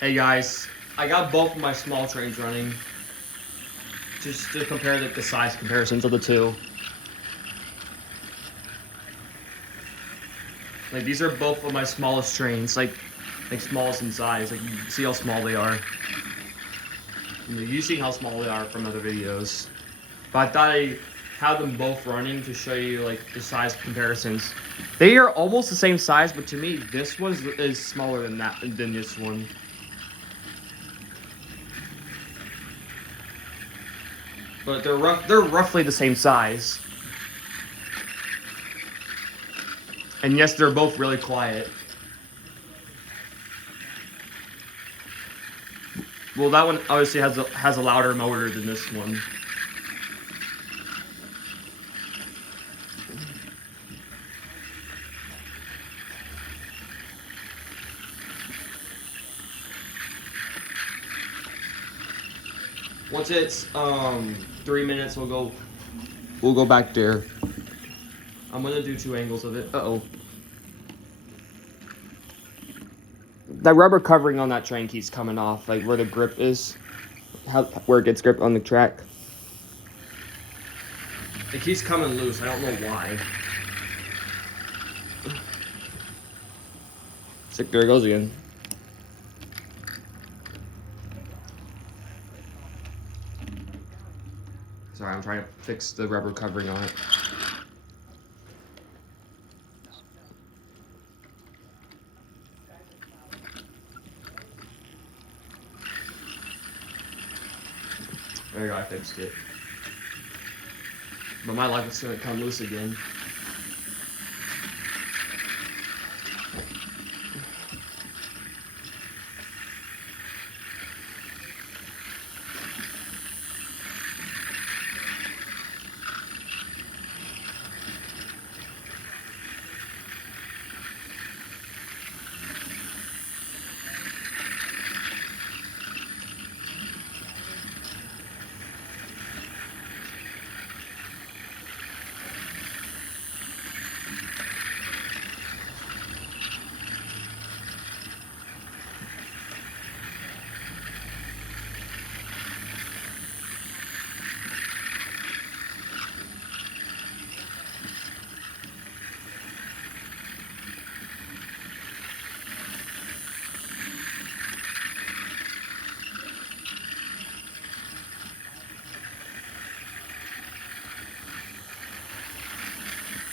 Hey guys, I got both of my small trains running. Just to compare the size comparisons of the two. Like these are both of my smallest trains, like smallest in size. Like you see how small they are. You've seen how small they are from other videos. But I thought I had them both running to show you like the size comparisons. They are almost the same size, but to me this one is smaller than this one. But they're roughly the same size. And yes, they're both really quiet. Well, that one obviously has a louder motor than this one. Once it's 3 minutes, we'll go back there. I'm gonna do 2 angles of it. Uh-oh. That rubber covering on that train keeps coming off, like where the grip is, where it gets grip on the track. It keeps coming loose. I don't know why. So there it goes again. Sorry, I'm trying to fix the rubber covering on it. There you go, I fixed it. But my life is gonna come loose again.